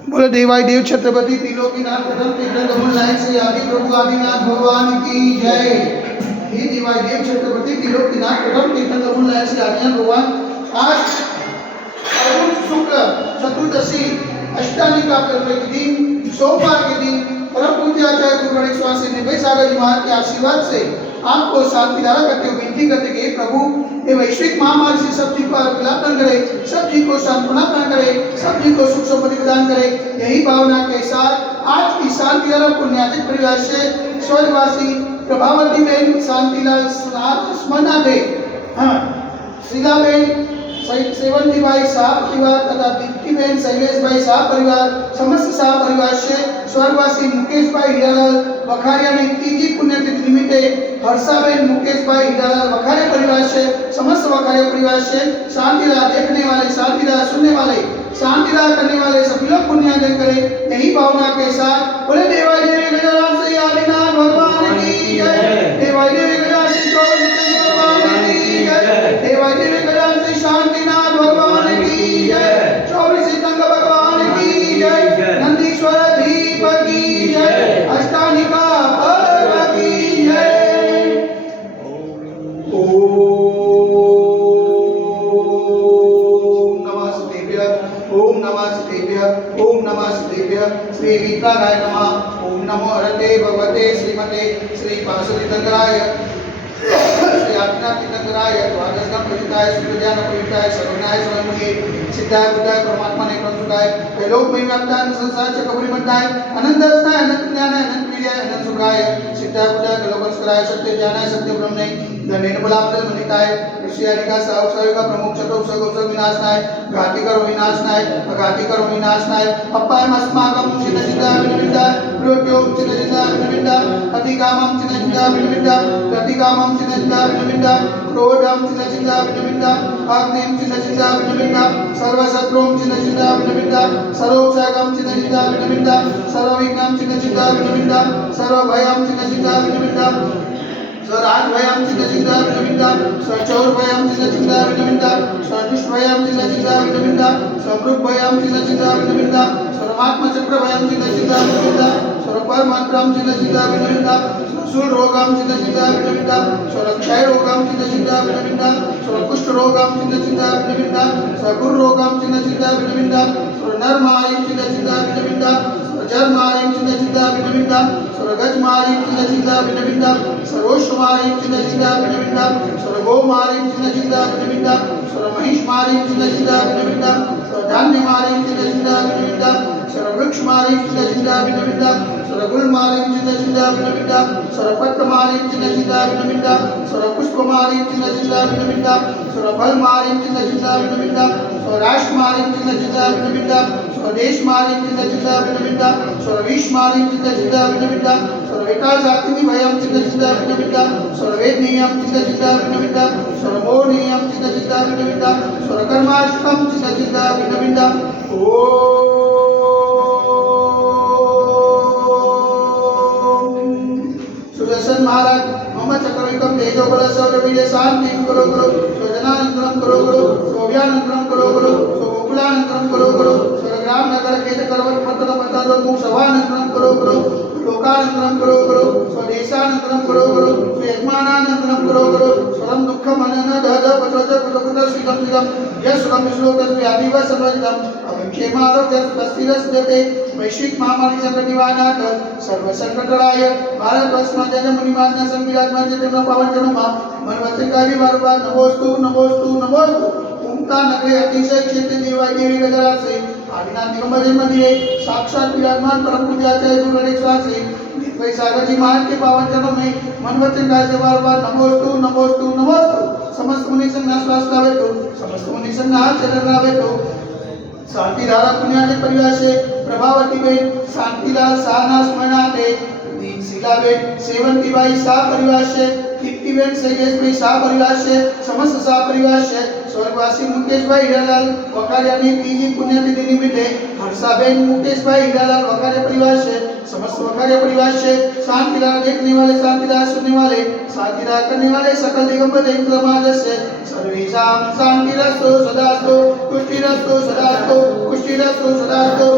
बोले देवाय देव छत्रपति त्रिलोकीनाथ कदम तीर्थन नायक श्री आदि प्रभु आदिनाथ भगवान की जय। हे देवाय देव छत्रपति त्रिलोकीनाथ कदम तीर्थन नायक श्री आदिनाथ भगवान। आज फाल्गुन शुक्ल चतुर्दशी अष्टामी का पर्व के दिन सोमवार के दिन परम पूज्य आचार्य गुरु गणेश स्वामी निर्भय सागर जी महाराज के आशीर्वाद से आपको शांति धारा करते हुए विनती करते कि प्रभु ये वैश्विक महामारी से सब जी को प्रदान करे, सब जी को सांत्वना प्रदान करे, सब जी को सुख समृद्धि प्रदान करे। यही भावना के साथ आज की शांति धारा पुण्याजित परिवार से स्वर्गवासी प्रभावती बहन शांतिलाल स्मरणा दे, हाँ शीला बहन सेवंती भाई शाह परिवार तथा दीप्ति बहन शैलेश भाई शाह परिवार समस्त शाह परिवार से स्वर्गवासी मुकेश भाई हीरालाल वखारिया ने तीजी पुण्यतिथि निमित्ते हर्षाबेन मुकेश भाई हीरालाल वखारिया परिवार से समस्त वखारिया परिवार से शांति राह देखने वाले, शांति राह सुनने वाले, शांति राह करने वाले सभी लोग पुण्यार्जन करें। यही भावना के साथ बोले देवाय देव गजानन श्री आदिनाथ भगवान की जय। देवाय देव गजानन श्री भगवान की जय। देवाय देव गजानन श्री शांतिनाथ भगवान की जय। 24 सिद्धंग भगवान की जय। नंदीश्वर दीप की जय। अष्टानिका पर्व की जय। ओम नमः शिवेभ्यः श्री विद्याराय नमः। ओम नमो हरते भगवते श्रीमते श्री पार्श्वतीर्थंकराय श्री आत्मनाथ तीर्थंकराय द्वादशगम प्रसिद्धाय सुप्रज्ञान पवित्राय सर्वज्ञाय स्वयंभुवे सिद्धाय बुद्धाय परमात्मा ने प्रसुताय लोक में व्याप्ताय संसार च कबरी मध्याय अनंत अस्ताय अनंत ज्ञानाय अनंत विजय अनंत सुखाय सिद्धाय बुद्धाय लोकस्कराय सत्य ज्ञानाय सत्य ब्रह्मणे धनेन बलाब्ध मनिताय ऋषियारिका सावसाय का प्रमुख चतुर्थ गोसर विनाशनाय घाती करो विनाशनाय अघाती करो विनाशनाय अपायम अस्माकं चिन्ह चिन्ता विनिमित्ता प्रोट्योम चिन्ह चिन्ता विनिमित्ता अतिकामं चिन्ह चिन्ता विनिमित्ता प्रतिकामं चिन्ह चिन्ता विनिमित्ता क्रोधं चिन्ह चिन्ता विनिमित्ता अग्निं चिन्ह चिन्ता विनिमित्ता सर्वशत्रुं चिन्ह चिन्ता विनिमित्ता सर्वोपसागं चिन्ह चिन्ता विनिमित्ता सर्वविघ्नं चिन्ह चिन्ता विनिमित्ता सर्वभयं चिन्ह चिन्ता विनिमित्ता स्वराजभयं चिन्ह चिन्ता विनिमित्ता स्वचौरभयं चिन्ह चिन्ता विनिमित्ता स्वदुष्टभयं चिन्ह चिन्ता विनिमित्ता स्वभृगभयं चिन्ह चिन्ता विनिमित्ता सर्वात्मचक्रभयं चिन्ह चिन्ता विनिमित्ता सर्वपरमन्त्रं चिन्ह चिन्ता विनिमित्ता स्वशूलरोगं चिन्ह चिन्ता विनिमित्ता स्वक्षयरोगं चिन्ह चिन्ता विनिमित्ता स्वकुष्ठरोगं चिन्ह चिन्ता विनिमित्ता स्वगुरुरोगं चिन्ह चिन्ता विनिमित्ता स्वनरमारिं चिन्ह चिन्ता विनिमित्ता जरमारिं चिन्ह चिन्ता विनिमित्ता सर्वगजमारिं चिन्ह चिन्ता विनिमित्ता सर्वोष्मारिं चिन्ह चिन्ता विनिमित्ता सर्वगोमारिं चिन्ह चिन्ता विनिमित्ता सर्वमहिषमारिं चिन्ह चिन्ता विनिमित्ता सर्वधान्यमारिं चिन्ह चिन्ता विनिमित्ता सर्ववृक्षमारिं चिन्ह चिन्ता विनिमित्ता सर्वगुलमारिं चिन्ह चिन्ता विनिमित्ता सर्वपत्रमारिं चिन्ह चिन्ता विनिमित्ता सर्वपुष्पमारिं चिन्ह चिन्ता विनिमित्ता सर्वफलमारिं चिन्ह चिन्ता विनिमित्ता स्वराष्ट्रमारिं चिन्ह चिन्ता विनिमित्ता स्वदेशमारिं चिन्ह चिन्ता विनिमित्ता सर्वविश्वमारिं चिन्ह चिन्ता विनिमित्ता सर्वविकासाग्नि भयं चिन्ह चिन्ता विनिमित्ता सर्ववेदनीयं चिन्ह चिन्ता विनिमित्ता सर्वमोहनीयं चिन्ह चिन्ता विनिमित्ता सर्वकर्माष्टकं चिन्ह चिन्ता विनिमित्ता सुदर्शन महाराज मम चक्रविकम तेजो बल शौर्य शांति करो करो स्वजनानंतरम करो करो सोव्यानंतरम करो करो सोगुलानंतरम करो करो स्वर्ग्राम नगर केत करवट पतन पतन मुख सभानंतरम करो करो लोकानंतरम करो करो स्वदेशानंतरम करो करो स्वयजमानानंतरम करो करो स्वरम दुःखम अनन दद पचोच पचोकुत श्रीगम श्रीगम यशुगम श्लोक व्याधिव सर्वजम क्षेमारोग्य स्थिरस्यते वैश्विक महामारी संकट निवारणार्थ सर्व संकटराय भारत वर्षमा जन मुनिमान्य संविराजमान जन पावन जनमा मन वचन कार्य बारबार नमोस्तु नमोस्तु नमोस्तु उमता नगरे अतिशय क्षेत्र देवाय देवी गजरा से आदिनाथ दिगंबर जन्म दिए साक्षात विराजमान परम पूज्य आचार्य गुरु गणेश स्वामी निर्भय सागर जी महाराज के पावन चरणों में मन वचन कार्य से बारबार नमोस्तु नमोस्तु नमोस्तु समस्त मुनि संग नाश लावे तो समस्त मुनि संग नाश चरण लावे तो शांति धारा पुण्यार्जित परिवार से प्रभावती बहन शांतिलाल शाहना स्मरणा दे शीलाबेन सेवंतीबाई शाह परिवार से दीप्तिबेन शैलेश भाई शाह परिवार से समस्त शाह परिवार से स्वर्गवासी मुकेश भाई हीरालाल वखारिया ने तीजी पुण्यतिथि निमित्ते हर्षाबेन मुकेश भाई हीरालाल वखारिया परिवार से समस्त वखारिया परिवार से शांति राह देखने वाले, शांति राह सुनने वाले, शांति राह करने वाले सकल दिगंबर जैन समाज से सर्वेषां शांतिरस्तु सदास्तु पुष्टिरस्तु सदास्तु पुष्टिरस्तु सदास्तु